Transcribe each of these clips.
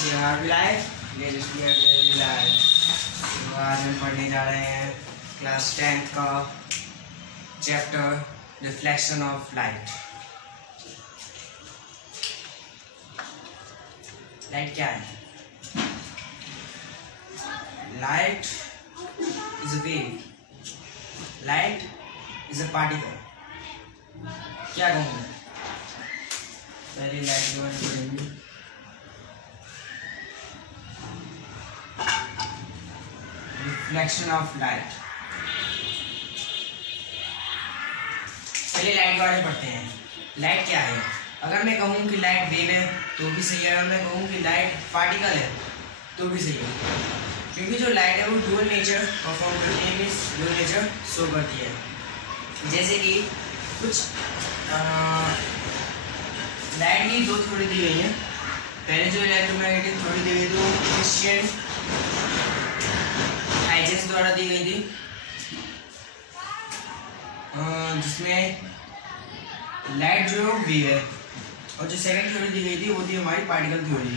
We are live. Ladies we are very live. तो आज हम पढ़ने जा रहे हैं क्लास 10th का chapter reflection of light. Light क्या है? Light is a wave, light is a particle. क्या कहूँ मैं? पहले लाइट के बारे में पढ़ेंगे। Reflection of light. पहले लाइट के बारे में पढ़ते हैं। लाइट क्या है? अगर मैं कहूँ कि लाइट वेव है तो भी सही है, अगर मैं कहूँ कि लाइट पार्टिकल है तो भी सही है, क्योंकि जो लाइट है वो डुअल नेचर परफॉर्म करती है, मीन्स डुअल नेचर शो करती है। जैसे कि कुछ लाइट की दो थ्योरी दी गई है। पहले जो इलेक्ट्रोमैग्नेटिक थ्योरी दी गई थी वो क्रिश्चियन हाइजेंस द्वारा दी गई थी, जिसमें लाइट जो है वो वेव है, और जो सेकंड थ्योरी दी गई थी वो थी हमारी पार्टिकल थ्योरी।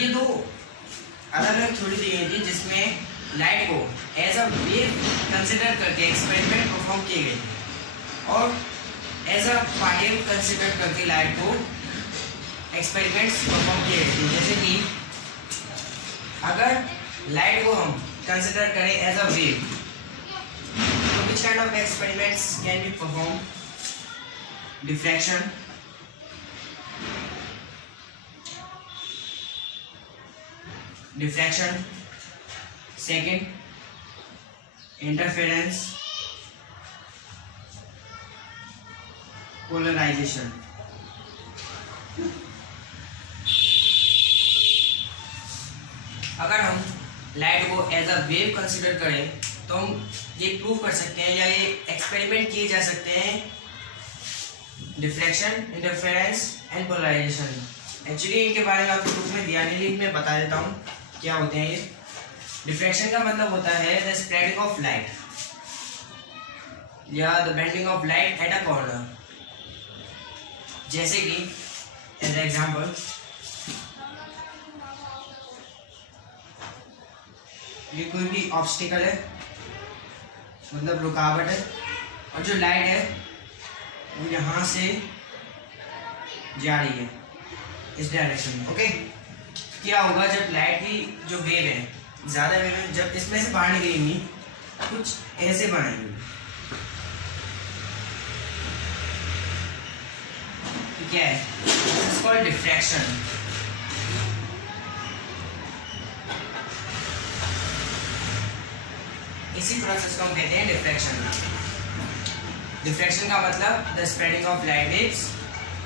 ये दो अलग अलग थ्योरी दी गई थी जिसमें लाइट को एज अ वेव कंसिडर करके एक्सपेरिमेंट परफॉर्म किए गए थे, और एज अ पार्टिकल कंसिडर करके लाइट को एक्सपेरिमेंट्स परफॉर्म किए गए थे। जैसे कि अगर लाइट को हम कंसिडर करें एज अ वेव, तो which kind of experiments can be perform? Diffraction, second interference, polarisation. अगर हम लाइट को एज अ वेव कंसिडर करें तो हम ये प्रूव कर सकते हैं या ये एक्सपेरिमेंट किए जा सकते हैं diffraction, interference and polarisation. Actually इनके बारे में आपको प्रूफ में दिया नहीं, लेकिन मैं बता देता हूँ क्या होते हैं ये। डिफ्रैक्शन का मतलब होता है द स्प्रेडिंग ऑफ लाइट या the bending of light at a corner. जैसे कि एज एग्जाम्पल ये कोई भी ऑब्स्टिकल है, मतलब रुकावट है, और जो लाइट है वो यहाँ से जा रही है इस डायरेक्शन में। ओके, क्या होगा जब लाइट की जो वेव है, ज़्यादा वेव है, जब इसमें से बाहर निकलेंगी कुछ ऐसे बनाएंगी, क्या है? This is called diffraction. इसी प्रोसेस को हम कहते हैं डिफ्रैक्शन। डिफ्रैक्शन का मतलब the spreading of light waves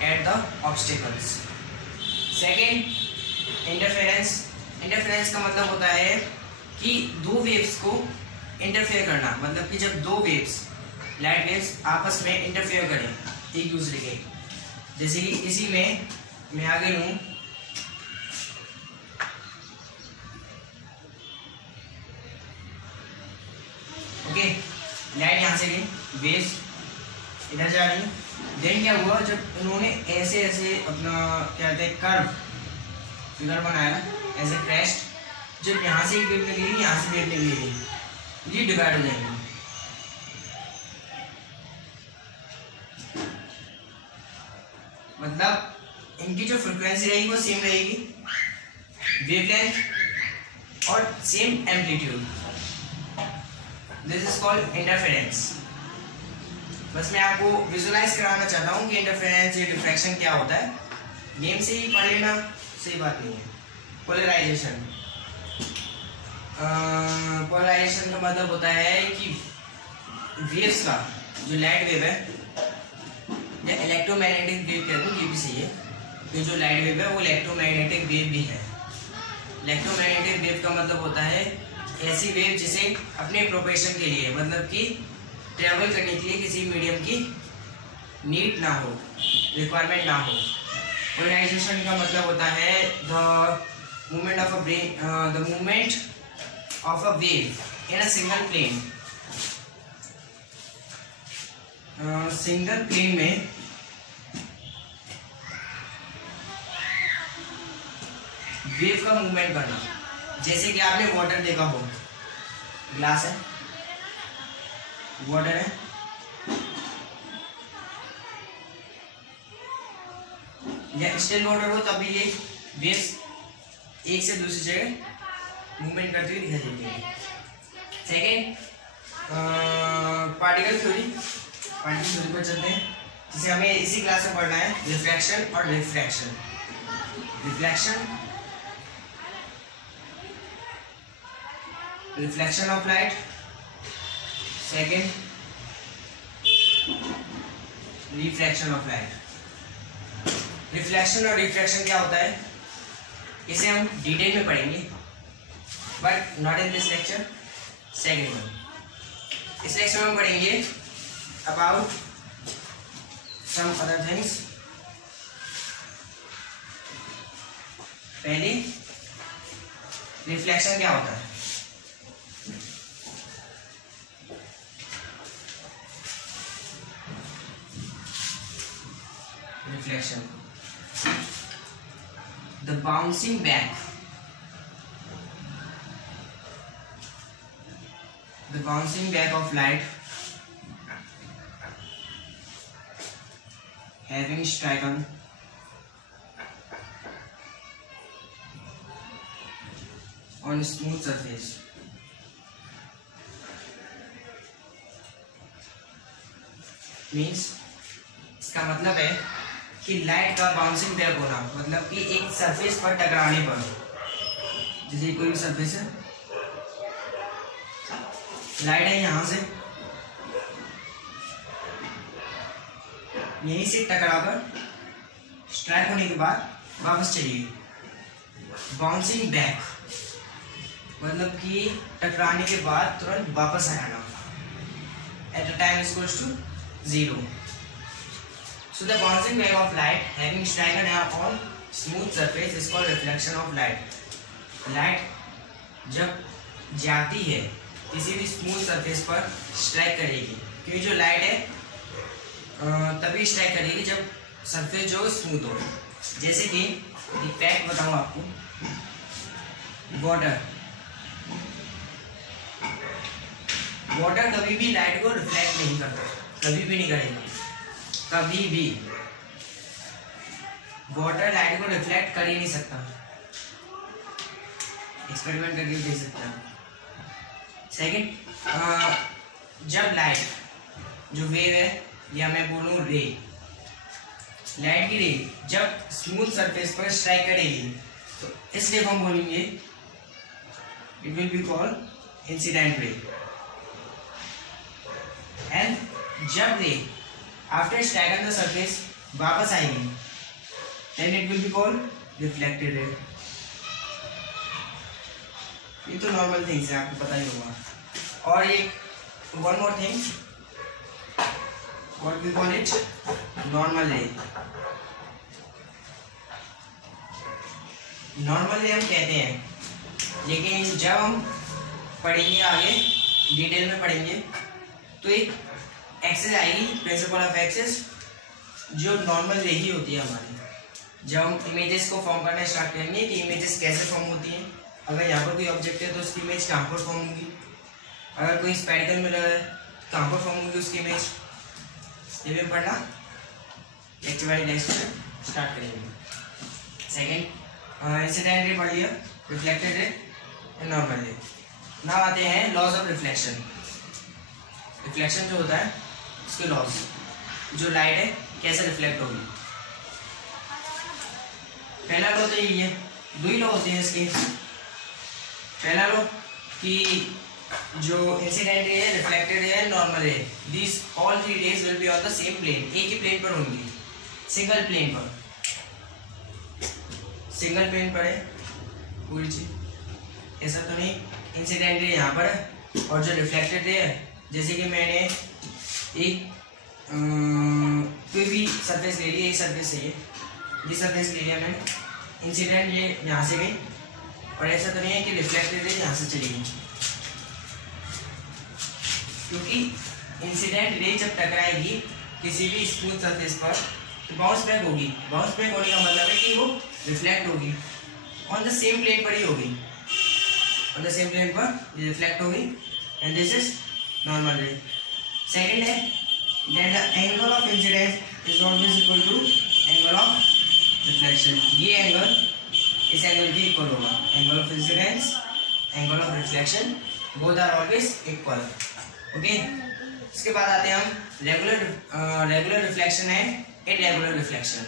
at the obstacles. Second interference. Interference का मतलब होता है कि दो वेव्स को इंटरफेयर करना, मतलब कि जब दो वेव्स, लाइट वेव्स आपस में इंटरफेयर करें एक दूसरे के। जैसे कि इसी में मैं आगे लूँ, ओके, लाइट यहाँ से गई, वेव्स इधर जा रही। देन क्या हुआ, जब उन्होंने ऐसे ऐसे अपना क्या कहते हैं कर्व फिगर बनाया एज ए क्रेस्ट, जब यहाँ से एक वेव निकली, यहाँ से वेव निकली, ये डिवाइड हो जाएंगे। मतलब इनकी जो फ्रिक्वेंसी रहेगी वो सेम रहेगी, वेवलेंथ और same amplitude. This is called interference. बस मैं आपको विजुलाइज कराना चाहता हूँ कि इंटरफेरेंस या डिफ्रैक्शन क्या होता है। नेम से ही पढ़ लेना सही बात नहीं है। पोलराइजेशन। पोलराइजेशन का मतलब होता है कि वेव्स का, जो लाइट वेव है या इलेक्ट्रोमैग्नेटिक वेव कहते हैं, ये भी सही है, तो जो लाइट वेव है वो इलेक्ट्रोमैग्नेटिक वेव भी है। इलेक्ट्रोमैग्नेटिक वेव का मतलब होता है ऐसी वेव जिसे अपने प्रोपेगेशन के लिए, मतलब कि ट्रेवल करने के लिए किसी मीडियम की नीड ना हो, रिक्वायरमेंट ना हो। पोलराइजेशन का मतलब होता है the movement of a wave in a single plane single plane में वेव का मूवमेंट करना। जैसे कि आपने वाटर देखा हो, ग्लास है, वाटर है, या स्टिल वाटर हो, तभी ये वेव्स एक से दूसरी जगह मूवमेंट करती हुई दिखाई देती है। सेकेंड, पार्टिकल थ्योरी पर चलते हैं, जिसे हमें इसी क्लास में पढ़ना है, रिफ्रैक्शन और refraction. Reflection of light. Second, refraction of light. Reflection और रिफ्रैक्शन क्या होता है, इसे हम डिटेल में पढ़ेंगे, but not in this lecture. Second one, इस लेक्चर में पढ़ेंगे अबाउट सम अदर थिंग्स। पहले रिफ्लेक्शन क्या होता है। Reflection, the bouncing back of light having striken on a smooth surface means, इसका मतलब है कि लाइट का बाउंसिंग बैक होना, मतलब कि एक सरफेस पर टकराने पर, जैसे कोई भी सरफेस है, लाइट है यहाँ से, यहीं से टकराकर स्ट्राइक होने के बाद वापस चलिए। बाउंसिंग बैक मतलब कि टकराने के बाद तुरंत वापस आना, at a time equals to 0। So the bouncing back of light having striken on smooth surface is called reflection of light. Light जब जाती है किसी भी स्मूथ सरफेस पर स्ट्राइक करेगी, क्योंकि जो लाइट है तभी स्ट्राइक करेगी जब सरफेस जो स्मूथ हो। जैसे कि एक फैक्ट बताऊँ आपको, वाटर कभी भी लाइट को रिफ्लेक्ट नहीं करता, कभी भी नहीं करेगी, कभी भी वाटर लाइट को रिफ्लेक्ट कर ही नहीं सकता। एक्सपेरिमेंट करके देख सकते हैं। सेकंड, जब लाइट जो वेव है, या मैं बोलूँ रे, लाइट की रे जब स्मूथ सरफेस पर स्ट्राइक करेगी, तो इसलिए हम बोलेंगे it will be called incident ray. And जब ray after striking the surface वापस आएगी, then it will be called reflected ray. ये तो नॉर्मल थिंग्स है, आपको पता ही होगा। और ये one more thing, what we call it, normal ray. Normal ray हम कहते हैं, लेकिन जब हम पढ़ेंगे आगे डिटेल में पढ़ेंगे, तो एक एक्सेस आएगी, प्रिंसिपल ऑफ एक्सेस, जो नॉर्मल रे ही होती है हमारी। जब हम इमेजेस को फॉर्म करना स्टार्ट करेंगे कि इमेजेस कैसे फॉर्म होती हैं, अगर यहाँ पर कोई ऑब्जेक्ट है तो उसकी इमेज कहाँ पर फॉर्म होगी, अगर कोई स्पेरिकल मिरर है कहाँ पर फॉर्म होगी उसकी इमेज, ये भी पढ़ना लेक्चर वाइज नेक्स्ट स्टार्ट करेंगे। सेकेंड, इंसिडेंट रे पढ़ लिया, रिफ्लेक्टेड रे, नॉर्मल रे। नाउ आते हैं लॉज ऑफ रिफ्लेक्शन। रिफ्लेक्शन जो होता है उसके लॉज, जो लाइट है कैसे रिफ्लेक्ट होगी। पहला लॉ तो यही है, दो ही लॉ होते हैं इसके। पहला लॉ कि जो इंसिडेंट रे है, रिफ्लेक्टेड रे है, normal ray, this all three rays will be on the same plane, एक ही प्लेन पर होंगी, सिंगल प्लेन पर। सिंगल प्लेन पर है पूरी चीज, ऐसा तो नहीं इंसिडेंट रे यहाँ पर है और जो रिफ्लेक्टेड रे है, जैसे कि मैंने एक कोई भी सरफेस ले लिया, एक सरफेस से ये सरफेस ले लिया मैंने, इंसिडेंट ये यहाँ से गई, और ऐसा तो नहीं है कि रिफ्लेक्टेड रे यहाँ से चली गई, क्योंकि इंसिडेंट रे जब टकराएगी किसी भी स्मूथ सरफेस पर तो बाउंस बैक होगी। बाउंस बैक होने का मतलब है कि वो रिफ्लेक्ट होगी, ऑन द सेम प्लेन पर ही होगी, ऑन द सेम प्लेन पर रिफ्लेक्ट होगी, and this is normal ray. Second है that the angle of incidence is always equal to angle of reflection. ये एंगल इस एंगल के इक्वल होगा, angle of incidence, angle of reflection, both are always equal. Okay, इसके बाद आते हैं हम regular reflection and irregular reflection.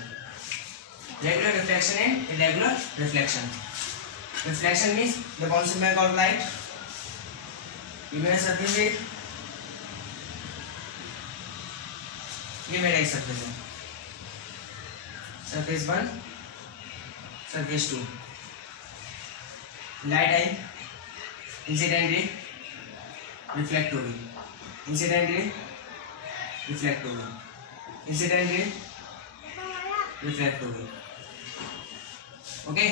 Regular reflection and irregular reflection. Reflection means the bouncing back of light, ये मेरा सरफेस है, ये मेरा एक सरफेस है, सरफेस 1, सरफेस 2, लाइट आई, इंसिडेंट रे रिफ्लेक्ट होगी, इंसिडेंट रे रिफ्लेक्ट होगी, इंसिडेंट रे रिफ्लेक्ट होगी। Okay,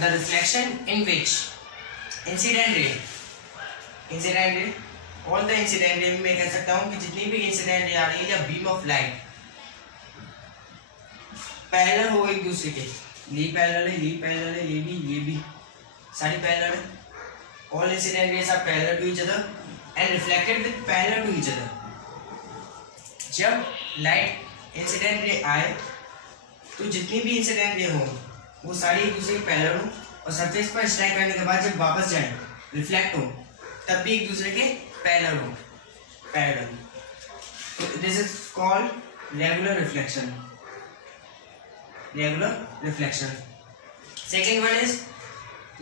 the reflection in which incident ray all the incident ray, मैं कह सकता हूँ कि जितनी भी इंसिडेंट रे आ रही है या बीम ऑफ लाइट पैरेलल हो एक दूसरे के, ये पैरेलल है, ये पैरेलल है, ये भी सारी पैरेलल है। All incident rays are parallel to each other and reflected with parallel to each other. जब लाइट इंसिडेंट रे आए तो जितनी भी इंसिडेंट रे हो वो सारी एक दूसरे के पैरेलल हो, और सरफेस पर स्ट्राइक करने के बाद जब वापस जाए रिफ्लेक्ट हो तब भी एक दूसरे के पैरेलल हो, पैरेलल। तो this is called regular reflection, regular reflection. Second one is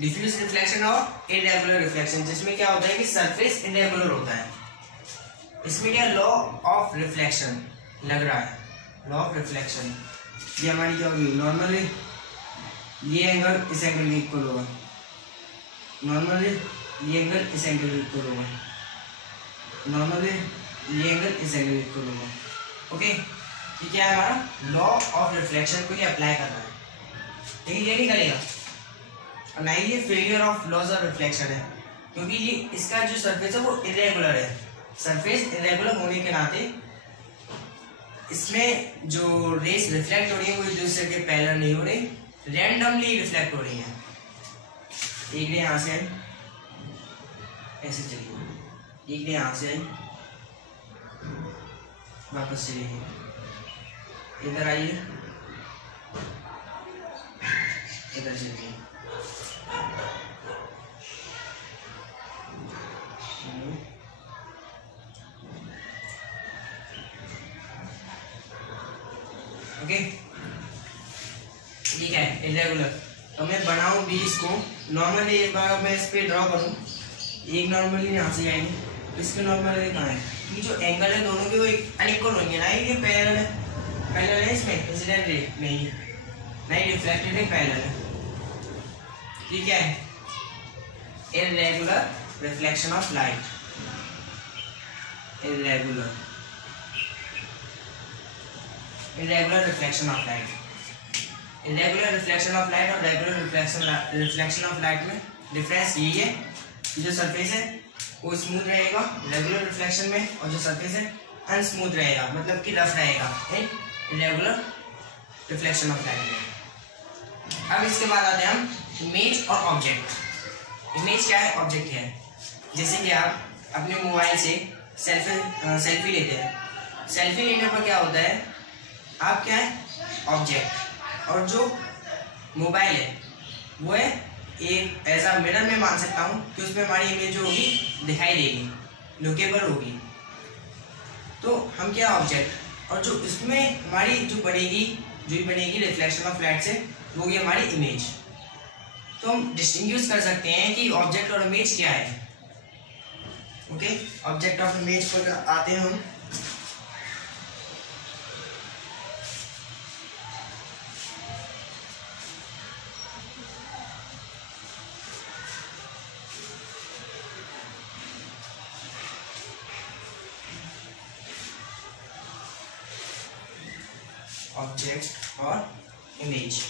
diffuse reflection और इरेगुलर रिफ्लेक्शन, जिसमें क्या होता है कि सरफेस इरेगुलर होता है। इसमें क्या लॉ ऑफ रिफ्लेक्शन लग रहा है, लॉ ऑफ रिफ्लेक्शन। ये हमारी क्या होगी, नॉर्मली ये एंगल इस एंगल के इक्वल होगा, नॉर्मली ये एंगल इस एंगल के इक्वल होगा, नॉर्मली ये एंगल इस एंगल के इक्वल होगा। ओके, ये क्या है हमारा लॉ ऑफ रिफ्लेक्शन को ये अप्लाई करना है, लेकिन ये नहीं करेगा और ना ही ये failure of laws of reflection है, क्योंकि ये इसका जो सरफेस है वो इरेगुलर है। सरफेस इरेगुलर होने के नाते इसमें जो रेस रिफ्लेक्ट हो रही है वो एक दूसरे के पैरेलल नहीं हो रही, रैंडमली रिफ्लेक्ट हो रही है। एक रे यहाँ से आई, ऐसे चलिए, एक रे यहाँ से आई, वापस चलिए, इधर आइए, इधर चलिए, ओके। ठीक है, इरेगुलर। तो मैं बनाऊं भी इसको नॉर्मली, एक बार मैं इस पे ड्रॉ करूं, एक नॉर्मली यहाँ से आएंगे तो इसके नॉर्मली कहाँ है, ये जो एंगल है दोनों के वो अनइक्वल होंगे ना, ये पैरेलल है, पैरेलल है इसमें इंसिडेंट रे नहीं, नहीं रिफ्लेक्टेड रे पैरेलल है। ठीक है, irregular reflection of light, irregular reflection of light. Irregular reflection of light और रेगुलर रिफ्लेक्शन ऑफ लाइट में डिफरेंस यही है कि जो सरफेस है वो स्मूथ रहेगा रेगुलर रिफ्लेक्शन में, और जो सरफेस है अनस्मूथ रहेगा, मतलब कि रफ रहेगा इरेगुलर रिफ्लेक्शन ऑफ लाइट में। अब इसके बाद आते हैं हम इमेज और ऑब्जेक्ट। इमेज क्या है, ऑब्जेक्ट क्या है। जैसे कि आप अपने मोबाइल से सेल्फी लेते हैं, सेल्फी लेने पर क्या होता है, आप क्या है ऑब्जेक्ट, और जो मोबाइल है वो है एक ऐसा मिरर में मान सकता हूँ कि उसमें हमारी इमेज जो होगी दिखाई देगी, लुकेबल होगी, तो हम क्या ऑब्जेक्ट, और जो इसमें हमारी जो बनेगी रिफ्लेक्शन ऑफ लाइट से वो होगी हमारी इमेज। तो हम डिस्टिंग्विश कर सकते हैं कि ऑब्जेक्ट और इमेज क्या है। ओके, ऑब्जेक्ट ऑफ इमेज पर आते हैं हम। ऑब्जेक्ट और इमेज।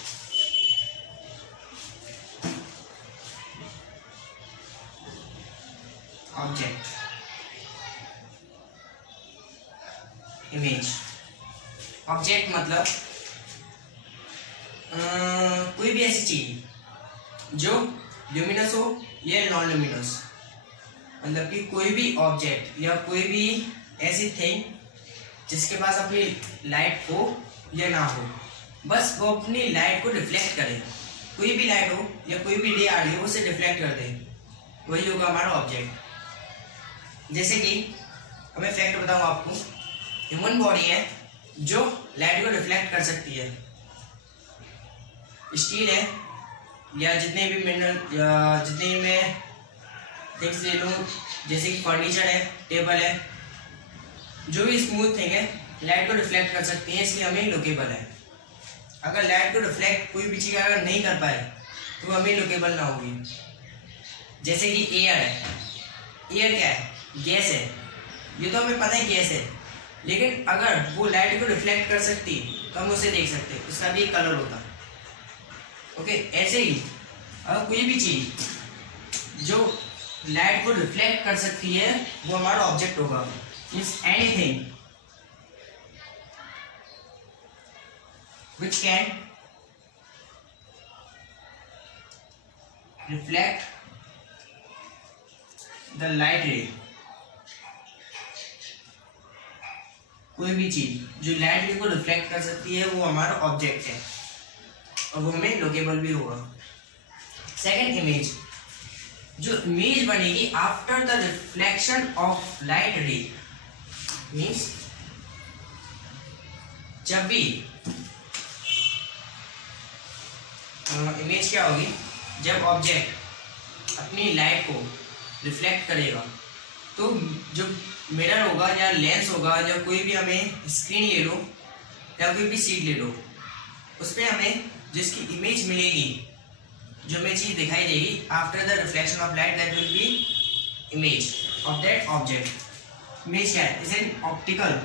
Object, image. ऑब्जेक्ट मतलब कोई भी ऐसी चीज जो ल्यूमिनस हो या नॉन ल्यूमिनस, मतलब कि कोई भी ऑब्जेक्ट या कोई भी ऐसी थिंग जिसके पास अपनी लाइट हो या ना हो, बस वो अपनी लाइट को रिफ्लेक्ट करे। कोई भी लाइट हो या कोई भी रे आ रही हो उसे रिफ्लेक्ट कर दे, वही होगा हमारा ऑब्जेक्ट। जैसे कि मैं फैक्ट बताऊं आपको, ह्यूमन बॉडी है जो लाइट को रिफ्लेक्ट कर सकती है। स्टील है या जितने भी मिनरल या जितने में थिंग्स ले लो, जैसे कि फर्नीचर है, टेबल है, जो भी स्मूथ थिंग है लाइट को रिफ्लेक्ट कर सकती है, इसलिए हमें लोकेबल है। अगर लाइट को रिफ्लेक्ट कोई भी चीज़ अगर नहीं कर पाए तो हमें लोकेबल ना होगी। जैसे कि एयर है, एयर क्या है? गैस है। ये तो हमें पता है गैस है, लेकिन अगर वो लाइट को रिफ्लेक्ट कर सकती तो हम उसे देख सकते, उसका भी एक कलर होता। ओके, ऐसे ही अगर कोई भी चीज जो लाइट को रिफ्लेक्ट कर सकती है वो हमारा ऑब्जेक्ट होगा। Means anything which can reflect the light ray, कोई भी चीज जो लाइट रे को रिफ्लेक्ट कर सकती है वो हमारा ऑब्जेक्ट है और वो हमें लोकेबल भी होगा। Second, image. जो इमेज बनेगी after the reflection of light रे, मीन्स जब भी इमेज क्या होगी, जब ऑब्जेक्ट अपनी लाइट को रिफ्लेक्ट करेगा तो जो मिरर होगा या लेंस होगा या कोई भी हमें स्क्रीन ले लो या कोई भी सीट ले लो, उसमें हमें जिसकी इमेज मिलेगी, जो हमें चीज दिखाई देगी after the reflection of light, that will be image of that object. Image क्या है? Is an optical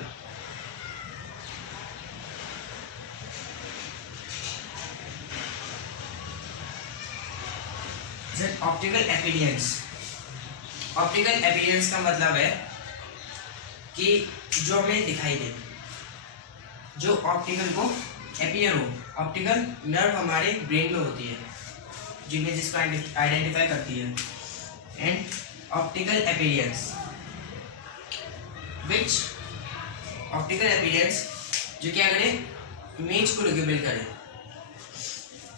optical appearance. Optical appearance का मतलब है कि जो हमें दिखाई दे, जो ऑप्टिकल को अपीयर हो। ऑप्टिकल नर्व हमारे ब्रेन में होती है जो इमेजेस को आइडेंटिफाई करती है। And optical appearance which optical appearance जो क्या करे, इमेज को लोकेबल करे।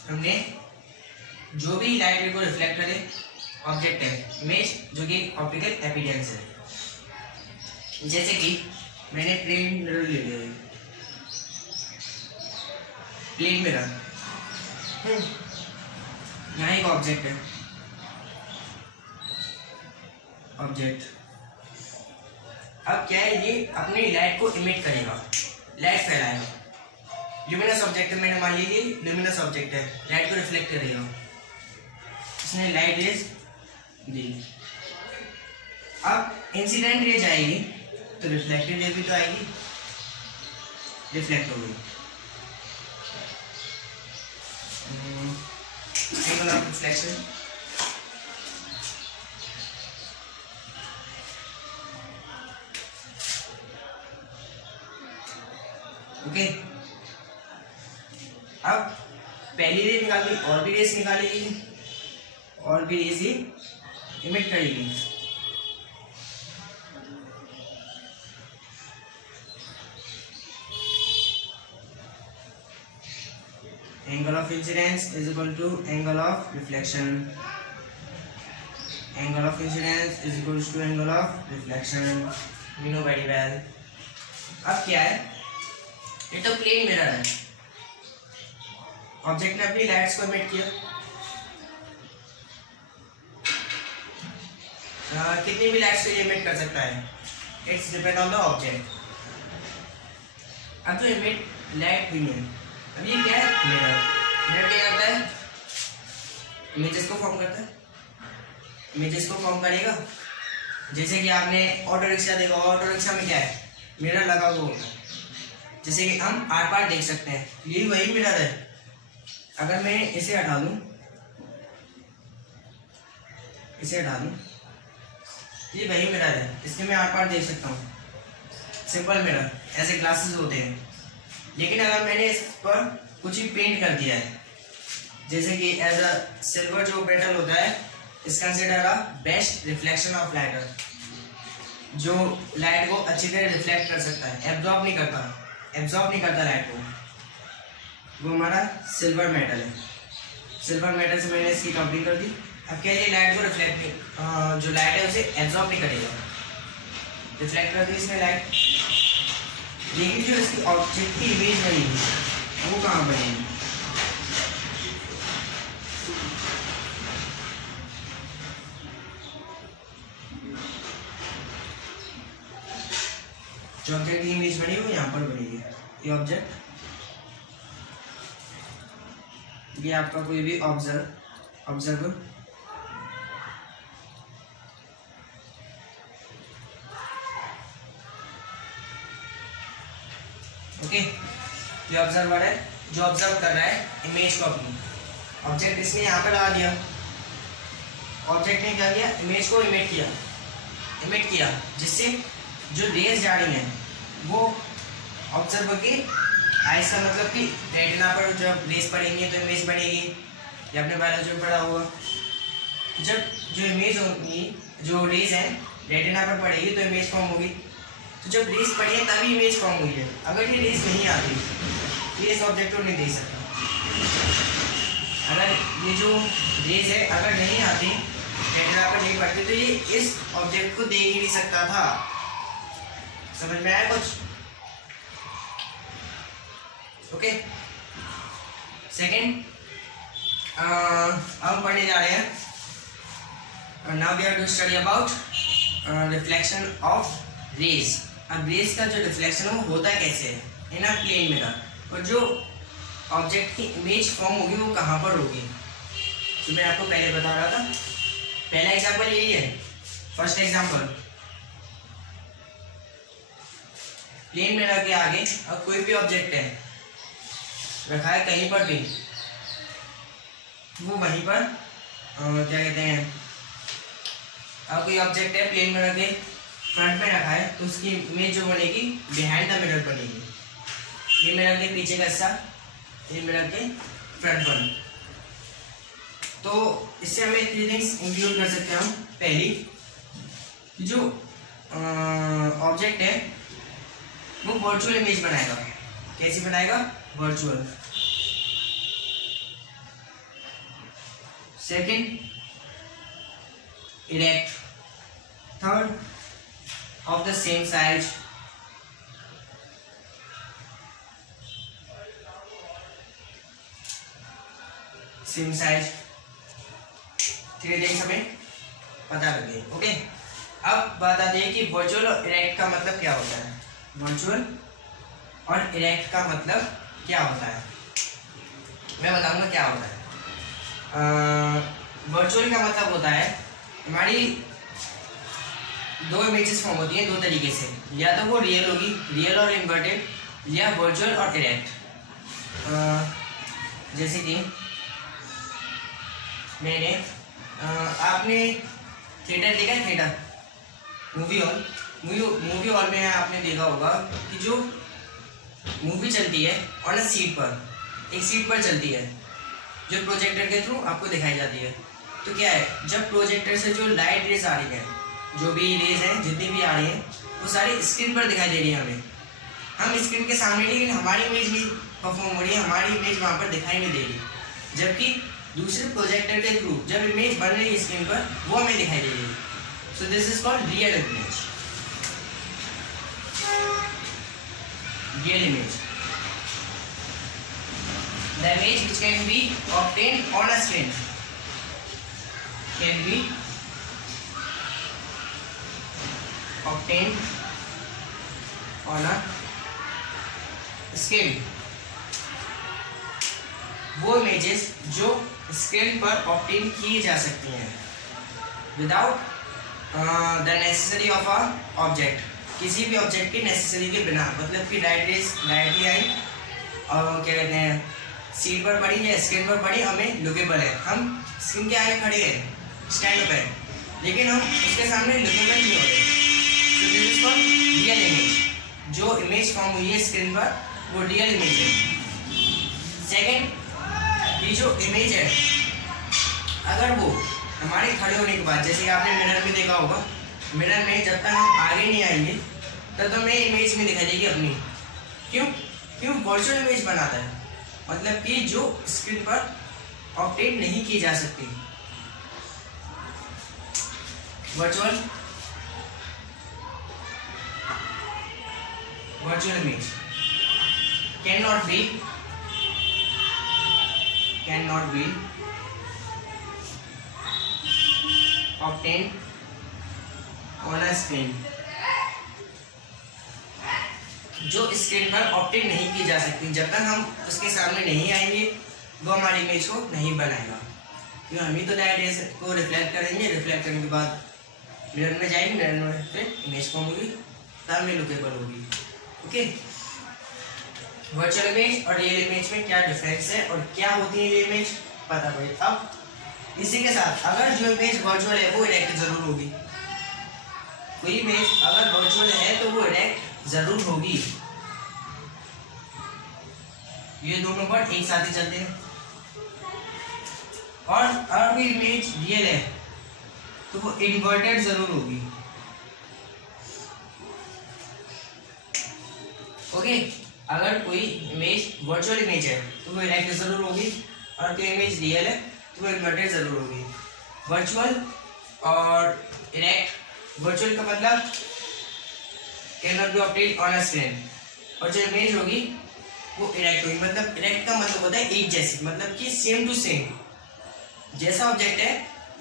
हमने जो भी लाइट को रिफ्लेक्ट करे ऑब्जेक्ट है, इमेज जो कि ऑप्टिकल अपीयरेंस है। जैसे कि मैंने प्लेन मिरर ले लिया, प्लेन मिरर, यहाँ एक ऑब्जेक्ट है, ऑब्जेक्ट। अब क्या है, ये अपनी लाइट को इमिट करेगा, लाइट फैलाएगा। ल्यूमिनस ऑब्जेक्ट है, मैंने मान लीजिए ल्यूमिनस ऑब्जेक्ट है, लाइट को रिफ्लेक्ट करेगा, इसने लाइट रेज दी। अब इंसिडेंट रेज आएगी तो रिफ्लेक्टेड रेज भी तो आएगी, रिफ्लेक्ट हो गई। Angle of reflection, okay. अब पहली रेज निकाली और भी रेज निकालेगी और भी रेज इमिट करेगी। Angle of incidence is equal to angle of reflection, angle of incidence is equal to angle of reflection, we know very well. अब क्या है, ये तो प्लेन मिरर है, ऑब्जेक्ट ने अपनी लाइट्स को इमिट किया, कितनी भी लाइट्स को ये इमिट कर सकता है, it's depend on the object. अब जो इमिट लाइट हुई है, अब ये क्या है, मिरर। मिरर क्या करता है, इमेजेस को फॉर्म करता है, इमेजेस को फॉर्म करेगा। जैसे कि आपने ऑटो रिक्शा देखा, ऑटो रिक्शा में क्या है, मिरर लगा हुआ होता है, जैसे कि हम आर पार देख सकते हैं, ये वही मिरर है। अगर मैं इसे हटा दूं, इसे हटा दूं, ये वही मिरर है, इसके मैं आर पार देख सकता हूँ, सिंपल मिरर, ऐसे ग्लासेस होते हैं। लेकिन अगर मैंने इस पर कुछ ही पेंट कर दिया है, जैसे कि एज अ सिल्वर जो मेटल होता है is consider a best reflection of light, जो लाइट को अच्छी तरह रिफ्लेक्ट कर सकता है, एब्जॉर्ब नहीं करता लाइट को, वो हमारा सिल्वर मेटल है। सिल्वर मेटल से मैंने इसकी कंपेयर कर दी। अब क्या ये लाइट को रिफ्लेक्ट नहीं, जो लाइट है उसे एब्जॉर्ब नहीं करेगा, रिफ्लेक्ट कर दी इसमें लाइट, लेकिन जो इसकी ऑब्जेक्ट की इमेज बनेगी वो कहाँ बनेगी? जो ऑब्जेक्ट की इमेज बनेगी वो यहाँ पर बनेगी। ये ऑब्जेक्ट, ये आपका कोई भी ऑब्जर्वर ओके, ये ऑब्जर्वर है जो ऑब्जर्व कर रहा है इमेज को अपनी। ऑब्जेक्ट इसने यहाँ पे लगा दिया, ऑब्जेक्ट ने क्या किया? इमेज को इमिट किया, जिससे जो रेज जा रही हैं वो ऑब्जर्वर की आइस का मतलब कि रेटिना पर जब रेज पड़ेंगी तो इमेज बनेगी, ये आपने बायोलॉजी में पढ़ा होगा। जब जो इमेज होगी, जो रेज है रेटिना पर पड़ेगी तो इमेज फॉर्म होगी। तो जब रेज पड़ी है तभी इमेज फॉर्म हुई है। अगर ये रेज नहीं आती तो इस ऑब्जेक्ट को नहीं देख सकता। अगर ये जो रेज है अगर नहीं आती, रेटिना पर नहीं पड़ती, तो ये इस ऑब्जेक्ट को देख ही नहीं सकता था। समझ में आया कुछ? ओके, सेकेंड हम पढ़ने जा रहे हैं। Now we are to study about reflection of rays. अब रेज का जो रिफ्लेक्शन है वो होता है कैसे है? In a plane mirror. और जो ऑब्जेक्ट की इमेज फॉर्म होगी वो कहाँ पर होगी? तो मैं आपको पहले बता रहा था, पहला एग्जांपल यही है। फर्स्ट एग्जांपल, प्लेन मिरर के आगे अब कोई भी ऑब्जेक्ट है रखा है कहीं पर भी, वो वहीं पर क्या कहते हैं, अब कोई ऑब्जेक्ट है प्लेन मिरर के फ्रंट में रखा है तो उसकी इमेज जो बनेगी बिहाइंड द मिरर बनेगी। ये मिरर के पीछे का हिस्सा, ये मिरर के फ्रंट पर। तो इससे हमें 3 थिंग्स इंक्लूड कर सकते हैं हम। पहली, जो ऑब्जेक्ट है वो वर्चुअल इमेज बनाएगा। कैसी बनाएगा? Virtual. Second, erect. Third, of the same size. Same size. 3 things हमें पता लग गई। ओके, अब बात आती है कि वर्चुअल और इरेक्ट का मतलब क्या होता है। वर्चुअल और इरेक्ट का मतलब क्या होता है, मैं बताऊंगा क्या होता है। वर्चुअल का मतलब होता है हमारी 2 इमेजेस फॉर्म होती हैं 2 तरीके से, या तो वो रियल होगी, रियल और इन्वर्टेड, या वर्चुअल और इरेक्ट। जैसे कि मैंने आपने थिएटर देखा है? थिएटर, मूवी हॉल में आपने देखा होगा कि जो मूवी चलती है और ना सीट पर, एक सीट पर चलती है जो प्रोजेक्टर के थ्रू आपको दिखाई जाती है। तो क्या है, जब प्रोजेक्टर से जो लाइट रेज आ रही है, जो भी रेज हैं जितनी भी आ रही हैं, वो सारी स्क्रीन पर दिखाई दे रही है हमें। हम स्क्रीन के सामने, लेकिन हमारी इमेज भी परफॉर्म हो रही है, हमारी इमेज वहाँ पर दिखाई नहीं दे रही। जबकि दूसरे प्रोजेक्टर के थ्रू जब इमेज बन रही है स्क्रीन पर, वो हमें दिखाई दे रही है। So this is called real image. Real image, the image which can be obtained on a screen can be obtained on a screen। वो इमेजेस जो स्क्रीन पर ऑब्टेन की जा सकती हैं without the necessary of a object, किसी भी object की नेसेसरी के बिना। मतलब कि लाइट रेज डायरेक्टली आई और क्या कहते हैं, सीट पर पड़ी या स्क्रीन पर पड़ी, हमें लुकेबल है, हम स्क्रीन के आगे खड़े हैं, स्टैंड पे, लेकिन हम उसके सामने रिकमेंड नहीं हो रहे। तो this is called real image. जो इमेज फॉर्म हुई है स्क्रीन पर वो रियल इमेज है। सेकेंड, ये जो इमेज है अगर वो हमारे खड़े होने के बाद, जैसे कि आपने मिरर में देखा होगा, मिरर में जब तक हम आगे नहीं आएंगे तब तो हमें इमेज में दिखाई देगी अपनी। क्यों वर्चुअल इमेज बनाता है, मतलब कि जो स्क्रीन पर ऑब्टेन नहीं की जा सकती। Virtual image cannot be obtained on a screen। जो स्क्रीन पर ऑब्टेन नहीं की जा सकती, जब तक हम उसके सामने नहीं आएंगे वो हमारी इमेज को नहीं बनाएगा। क्यों, हम ही तो लाइट को रिफ्लेक्ट करेंगे, रिफ्लेक्ट करने के बाद मिरर में जाएगी, मिरर में फिर इमेज फॉर्म होगी, तब में लुकेबल होगी। ओके, वर्चुअल इमेज और रियल इमेज में क्या डिफरेंस है और क्या होती है ये इमेज, पता भाई। अब इसी के साथ अगर जो इमेज वर्चुअल है वो इरेक्ट जरूर होगी। कोई इमेज अगर वर्चुअल है तो वो इरेक्ट जरूर होगी। ये दोनों पर एक साथ ही चलते हैं। और अगर कोई इमेज रियल है तो वो इन्वर्टेड जरूर होगी। ओके, अगर कोई इमेज वर्चुअल इमेज है तो वो इरेक्ट जरूर होगी, और कोई इमेज रियल है तो वो इन्वर्टेड जरूर होगी। वर्चुअल और इरेक्ट, वर्चुअल का मतलब can not be obtained on a screen, और जो इमेज होगी वो इरेक्ट होगी। मतलब इरेक्ट का मतलब होता है एक जैसी, मतलब कि सेम टू सेम, जैसा ऑब्जेक्ट है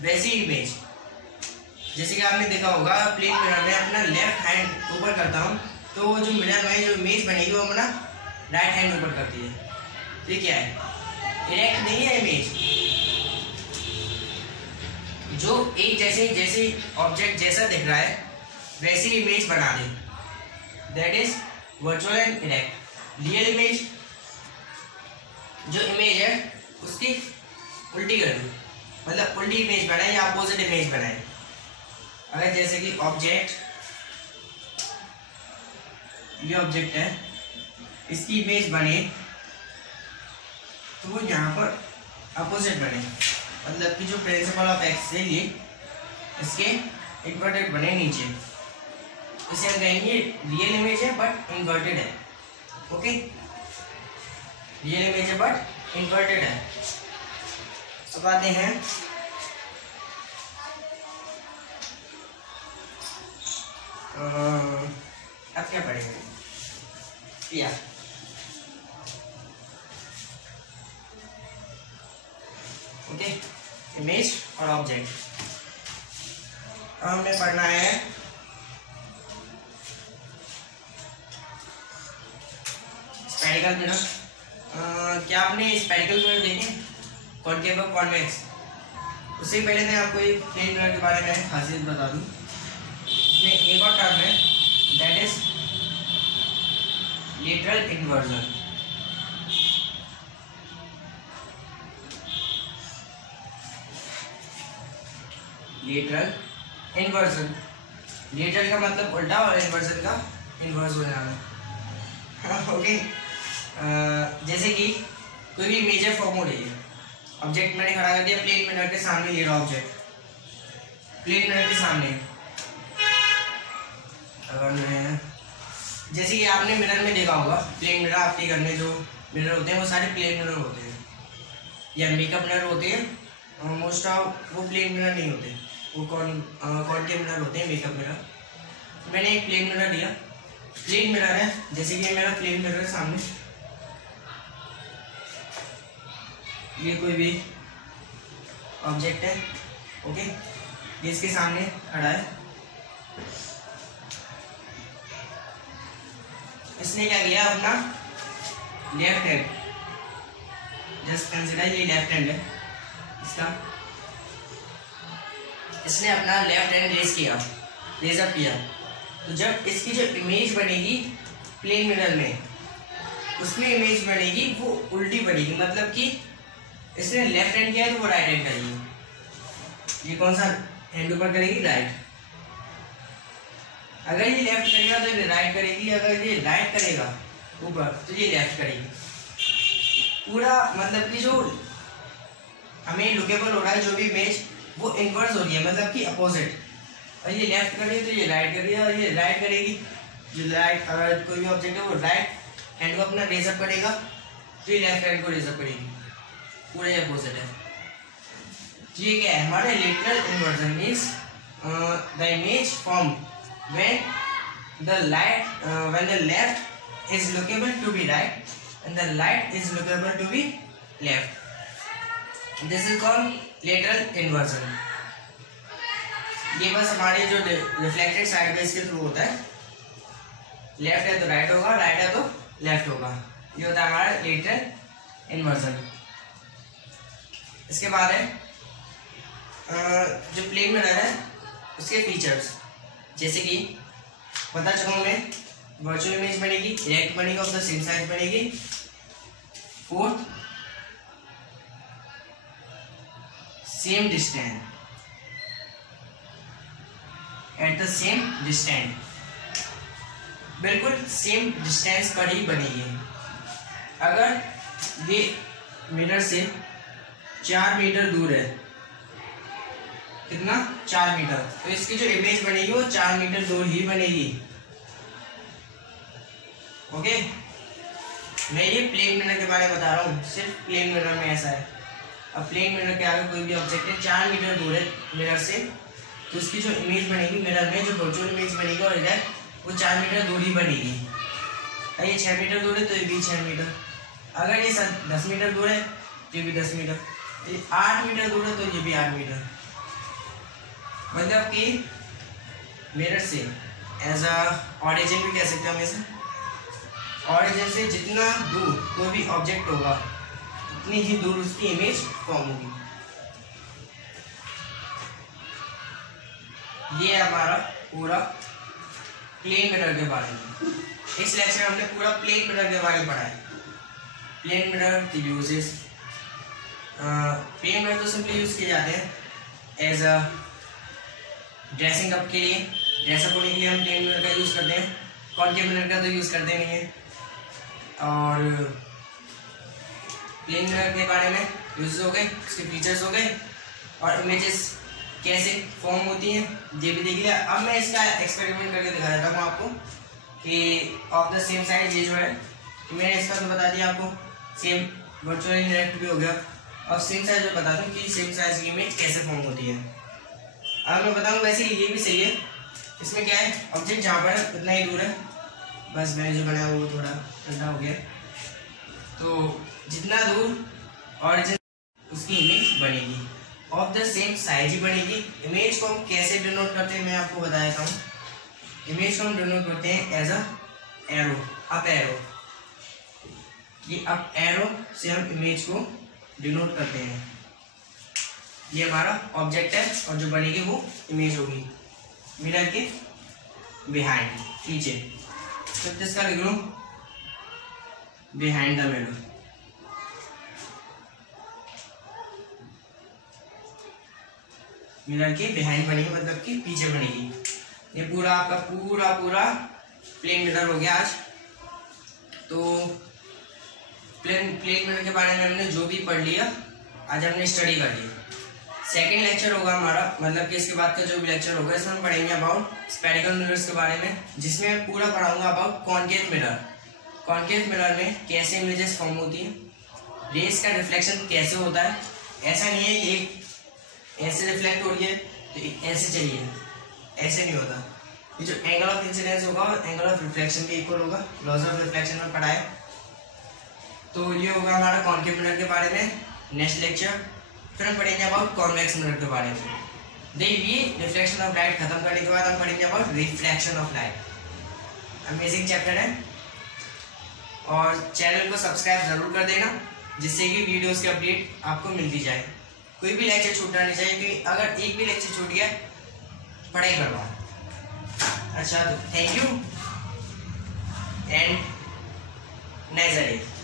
वैसी इमेज। जैसे कि आपने देखा होगा प्लेन मिरर में अपना लेफ्ट हैंड ऊपर करता हूँ तो वो जो मिरर में जो इमेज बनेगी वो अपना राइट हैंड ऊपर करती है। ये क्या है, इरेक्ट नहीं है इमेज। जो एक जैसे ऑब्जेक्ट जैसा दिख रहा है वैसी इमेज बना दे, that is virtual and erect. Real image, जो इमेज है उसकी उल्टी कर दो, मतलब उल्टी इमेज बनाए या अपोजिट इमेज बनाए। अगर जैसे कि ऑब्जेक्ट, ये ऑब्जेक्ट है, इसकी इमेज बने तो वो यहाँ पर अपोजिट बने, मतलब कि जो प्रिंसिपल ऑफ एक्स है ये इसके इन्वर्टेड बने नीचे, इसे हम कहेंगे रियल इमेज है बट इन्वर्टेड है। ओके, रियल इमेज है बट इन्वर्टेड है। अब आते हैं अब क्या पढ़ेंगे, या ओके, इमेज और ऑब्जेक्ट। हमें पढ़ना है स्पेरिकल मिरर। क्या आपने स्पेरिकल मिरर देखे, कॉनकेव और कॉन्वेक्स? उससे पहले मैं आपको एक प्लेन मिरर के बारे में खासियत बता दूं। इसमें एक और टर्म है, that is lateral inversion. Lateral inversion, lateral का मतलब उल्टा और इन्वर्जन का इन्वर्स हो जाना। ओके, जैसे कि कोई भी मेजर फॉर्म हो रही है, ऑब्जेक्ट मैंने खड़ा कर दिया प्लेन मिरर के सामने, ये रहा ऑब्जेक्ट प्लेन मिरर के सामने। अगर मैं, जैसे कि आपने मिरर में देखा होगा, प्लेन मिरर आपके घर में जो मिरर होते हैं वो सारे प्लेन मिरर होते हैं, या मेकअप मिरर होते हैं। मोस्ट ऑफ वो प्लेन मिरर नहीं होते, वो कॉनकेव मिरर होते हैं, मेकअप मिरर। मैंने एक प्लेन मिरर लिया, प्लेन मिरर है, जैसे कि मेरा प्लेन मिरर है सामने, ये कोई भी ऑब्जेक्ट है, ओके, ये इसके सामने खड़ा है। इसने क्या किया, अपना लेफ्ट हैंड, जस्ट कंसीडर ये लेफ्ट हैंड है इसका, इसने अपना लेफ्ट हैंड रेज अप किया। तो जब इसकी जो इमेज बनेगी प्लेन मिरर में, उसमें इमेज बनेगी वो उल्टी बनेगी, मतलब कि इसने लेफ्ट हैंड किया है तो वो राइट हैंड करेगी। ये कौन सा हैंड ऊपर करेगी राइट। अगर ये लेफ्ट करेगा तो ये राइट करेगी, अगर ये राइट करेगा ऊपर तो ये लेफ्ट करेगी। पूरा मतलब कि जो हमें लुकेबल हो रहा है जो भी इमेज वो इनवर्स हो रही है, मतलब कि अपोजिट। और ये लेफ्ट करेगी तो ये राइट करेगी, और ये राइट करेगी जो राइट, अगर कोई भी ऑब्जेक्ट है वो राइट हैंड को अपना रेज अप करेगा तो ये लेफ्ट हैंड को रेज अप करेगी, पूरा ये अपोजिट है। तो ये क्या है हमारे literal inversion means the image form when the left is lookable to be right and the right is lookable to be left. This is called lateral inversion. ये बस हमारे जो रिफ्लेक्टेड साइड बेस के थ्रू होता है, left है तो right होगा, राइट है तो लेफ्ट होगा, ये होता है हमारा लेटरल इन्वर्जन। इसके बाद है जो प्लेन मिरर है उसके फीचर्स, जैसे कि बता चुका हूं मैं, वर्चुअल इमेज बनेगी, इरेक्ट बनेगी, ऑफ द सेम साइज बनेगी। Fourth, same distance, at the same distance, बिल्कुल सेम डिस्टेंस पर ही बनेगी। अगर ये मिरर से 4 मीटर दूर है, कितना 4 मीटर, तो इसकी जो इमेज बनेगी वो 4 मीटर दूर ही बनेगी। ओके, मैं ये प्लेन मिरर के बारे में बता रहा हूँ, सिर्फ प्लेन मिरर में ऐसा है। अब प्लेन मिरर के आगे कोई भी ऑब्जेक्ट है 4 मीटर दूर है मिरर से, तो उसकी जो इमेज बनेगी मिरर में, जो वर्चुअल इमेज बनेगी और इधर वो 4 मीटर दूर ही बनेगी। अगर ये 6 मीटर दूर है तो ये भी 6 मीटर, अगर ये 10 मीटर दूर है तो ये भी 10 मीटर, ये 8 मीटर दूर है तो ये भी 8 मीटर। मतलब कि मिरर से एज अ ऑरिजिन भी कह सकते हैं हम इसे, ऑरिजिन से जितना दूर कोई भी ऑब्जेक्ट होगा उतनी ही दूर उसकी इमेज फॉर्म होगी। ये हमारा पूरा प्लेन मिरर के बारे में। इस लेक्चर में हमने पूरा प्लेन मिरर के बारे में पढ़ा है। प्लेन मिरर के यूजेस, प्लेन मिरर तो सिंपली यूज किए जाते हैं एज अ ड्रेसिंग अप के लिए, ड्रेसअप होने के लिए हम प्लेन मिरर का यूज़ करते हैं, कॉनकेव मिरर का तो यूज़ करते नहीं है। और प्लेन मिरर के बारे में यूज हो गए, उसके फीचर्स हो गए, और इमेजेस कैसे फॉर्म होती हैं ये भी देख लिया। अब मैं इसका एक्सपेरिमेंट करके दिखा देता हूँ आपको कि ऑफ द सेम साइज, ये जो है मैंने इसका तो बता दिया आपको, सेम वर्चुअल इनडायरेक्ट भी हो गया। और सेम साइज में बता दूँ कि सेम साइज की इमेज कैसे फॉर्म होती है। अब मैं बताऊँ वैसे ये भी सही है, इसमें क्या है ऑब्जेक्ट जहाँ पर है उतना ही दूर है, बस मैंने जो बनाया वो थोड़ा ठंडा हो गया, तो जितना दूर और उसकी इमेज बनेगी, ऑफ द सेम साइज ही बनेगी। इमेज को हम कैसे डिनोट करते हैं मैं आपको बता देता हूँ। इमेज को हम डिनोट करते हैं as a arrow, up arrow. ये अप एरो से हम इमेज को डिनोट करते हैं। ये हमारा ऑब्जेक्ट है और जो बनेगी वो इमेज होगी मिरर के बिहाइंड, पीछे। तो इसका लिख लो बिहाइंड द मिरर। मिरर के बिहाइंड बनेगी, मतलब कि पीछे बनेगी। ये पूरा आपका पूरा प्लेन मिरर हो गया आज। तो प्लेन मिरर के बारे में हमने जो भी पढ़ लिया आज हमने स्टडी कर लिया। सेकेंड लेक्चर होगा हमारा, मतलब कि इसके बाद का जो भी लेक्चर होगा इसमें हम पढ़ेंगे अबाउट स्फेरिकल मिरर्स के बारे में, जिसमें मैं पूरा पढ़ाऊंगा about concave mirror. Concave mirror में कैसे इमेजेस फॉर्म होती है, रेस का रिफ्लेक्शन कैसे होता है। ऐसा नहीं है कि एक ऐसे रिफ्लेक्ट हो रही है तो ऐसे चलिए, ऐसे नहीं होता। ये जो एंगल ऑफ इंसिडेंस होगा और एंगल ऑफ रिफ्लेक्शन भी इक्वल होगा, लॉज ऑफ रिफ्लेक्शन में पढ़ा है। तो ये होगा हमारा कॉनकेव मिरर के बारे में नेक्स्ट लेक्चर। फिर हम पढ़ेंगे अबाउट कॉन्वेक्स मिरर के बारे में। देखिए रिफ्लेक्शन ऑफ लाइट खत्म करने के बाद हम पढ़ेंगे about reflection of light. Amazing chapter है और चैनल को सब्सक्राइब जरूर कर देना, जिससे कि वीडियोस की अपडेट आपको मिलती जाए। कोई भी लेक्चर छूटना नहीं चाहिए, क्योंकि अगर एक भी लेक्चर छूट गया पढ़ाई करवाओ। अच्छा, तो thank you and nice day.